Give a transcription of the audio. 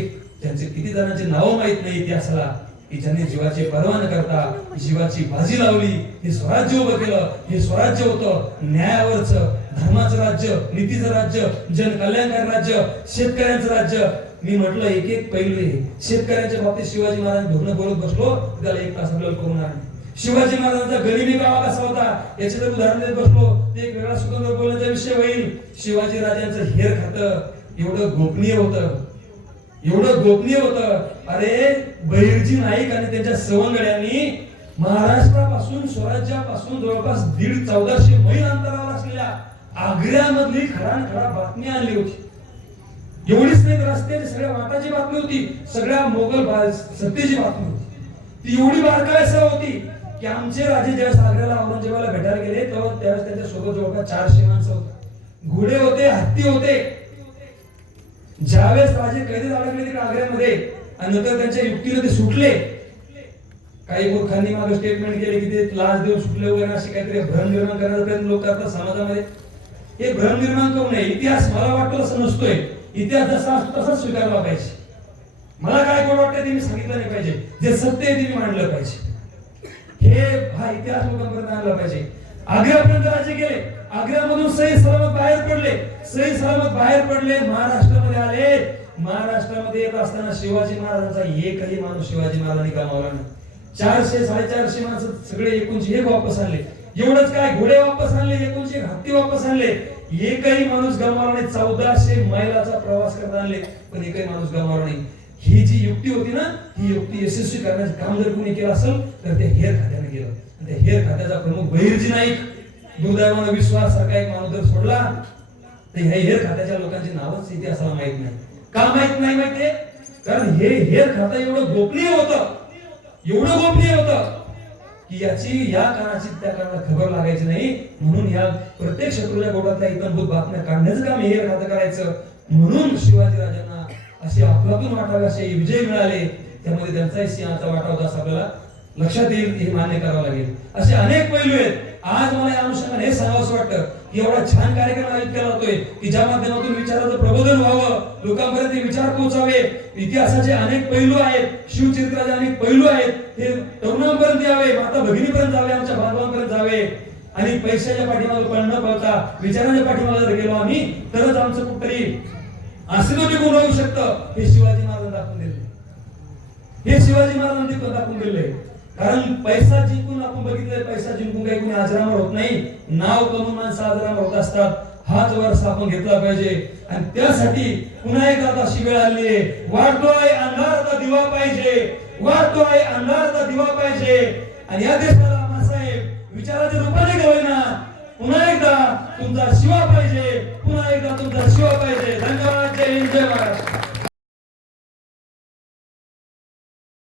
किती त्यांचे किती जणांचे नावं माहीत नाही इतिहासाला की ज्यांनी जीवाची पर्वा न करता जीवाची बाजी लावली हे स्वराज्य उभं केलं हे स्वराज्य होतं. न्यायावरच धर्माचं राज्य नीतीचं राज्य जनकल्याणकारी राज्य शेतकऱ्यांचं राज्य. मी म्हटलं एक एक पैलू आहे शेतकऱ्यांच्या बाबतीत शिवाजी महाराज धोरण बोलत बसलो त्याला एक तास आपल्याला करून नाही. शिवाजी महाराजांचा गरिबी गावा कसा होता. याचे जर उदाहरण देत बसलो ते एक वेगळा स्वतंत्र बोलण्याचा विषय होईल. शिवाजी राजांचं हेर खातं एवढं गोपनीय होतं. एवढं गोपनीय होत. अरे बहिर्जी नाईक आणि त्यांच्या सवंगड्यांनी महाराष्ट्रापासून स्वराज्यापासून जवळपास दीड चौदाशे मैल अंतरावर असलेल्या आग्र्यामधली खडानखडा बातमी आणली होती. एवढीच नाही रस्ते रस्त्याची सगळ्या वाटाची बातमी होती. सगळ्या मोगल सत्तेची बातमी होती. ती एवढी बारकायसर होती की आमचे राजे ज्यावेळेस आग्र्याला औरंगजेबाला भेटायला गेले तेव्हा त्यावेळेस त्यांच्यासोबत जवळपास चारशे माणसं होते. घोडे होते हत्ती होते. ज्यावेळेस राजे कैदेत अडकले तिकडे आग्र्यामध्ये आणि नंतर त्यांच्या युक्तीनं ते सुटले काही मूर्खांनी मागे स्टेटमेंट केले की ते लाच देऊन सुटले वगैरे असे काहीतरी भ्रम निर्माण करण्याचा प्रयत्न लोक करतात समाजामध्ये. हे भ्रम निर्माण करू नये इतिहास मला वाटतो असं नसतोय. इतिहास जसा असतो तसाच स्वीकारला पाहिजे. मला काय कोण वाटतं ते मी सांगितलं नाही पाहिजे. जे सत्य आहे ते मी मांडलं पाहिजे. हे हा इतिहास लोकांपर्यंत आणला पाहिजे. आग्र्यापर्यंत राजे गेले. आग्र्यामधून सही सलामत बाहेर पडले. सही सलामत बाहेर पडले महाराष्ट्रामध्ये आले. महाराष्ट्रामध्ये येत असताना शिवाजी महाराजांचा एकही माणूस शिवाजी महाराजांनी गमावला नाही. चारशे साडेचारशे माणसं सगळे एकूणचे एक वापस आणले. एवढंच काय घोडे वापस आणले एकोणशे हत्ती वापस आणले. एकही माणूस गमावला नाही. चौदाशे मैलाचा प्रवास करता आणले पण एकही माणूस गमावला नाही. ही जी युक्ती होती ना ही युक्ती यशस्वी करण्याचं काम जर कोणी केलं असेल तर ते हेर खात्याने आणि हेर खात्याचा प्रमुख बहिर्जी नाईक दुर्दैवानं विश्वास सारखा एक माणूस जर सोडला तर ह्या हेर खात्याच्या लोकांची नावच इतिहासाला माहीत नाही. का माहीत नाही माहितीये? कारण हे हेर खातं एवढं गोपनीय होतं एवढं गोपनीय होतं की याची या कानाची त्या कानाला खबर लागायची नाही. म्हणून या प्रत्येक शत्रूच्या गोटातल्या इतंभूत बातम्या काढण्याचं काम हे खातं करायचं. म्हणून शिवाजी राजांना असे अफलातून वाटावे असे विजय मिळाले. त्यामध्ये त्यांचाही सिंहाचा वाटा होता असं आपल्याला लक्षात येईल हे मान्य करावं लागेल. असे अनेक पैलू आहेत. आज मला या अनुषंगाने हे सांगावं वाटतं की एवढा छान कार्यक्रम आयोजित केला होतोय की ज्या माध्यमातून विचाराचं प्रबोधन व्हावं लोकांपर्यंत विचार पोहोचावे. इतिहासाचे अनेक पैलू आहेत शिवचरित्राचे अनेक पैलू आहेत. हे तरुणांपर्यंत यावे माता भगिनीपर्यंत जावे आमच्या बांधवांपर्यंत जावे. आणि पैशाच्या पाठीमागे पण न पळता विचाराच्या पाठीमागे जर गेलो आम्ही तरच आमचं कुठतरी अस्तित्व टिकून राहू शकतं. हे शिवाजी महाराज दाखवून दिले हे शिवाजी महाराजांनी दाखवून दिले कारण पैसा जिंकून आपण बघितलंय पैसा जिंकून काही कोणी आजरावर होत नाही. नाव कमवून माणसं आजरावर होत असतात. हाच वारसा आपण घेतला पाहिजे. आणि त्यासाठी पुन्हा एकदा आता अशी वेळ आली आहे. वाटतोय अंधाराचा दिवा पाहिजे. वाढतोय अंधाराचा दिवा पाहिजे. आणि या देशाला मासाहेब विचाराच्या रूपाने का ना पुन्हा एकदा तुमचा शिवा पाहिजे. पुन्हा एकदा तुमचा शिवा पाहिजे. धन्यवाद.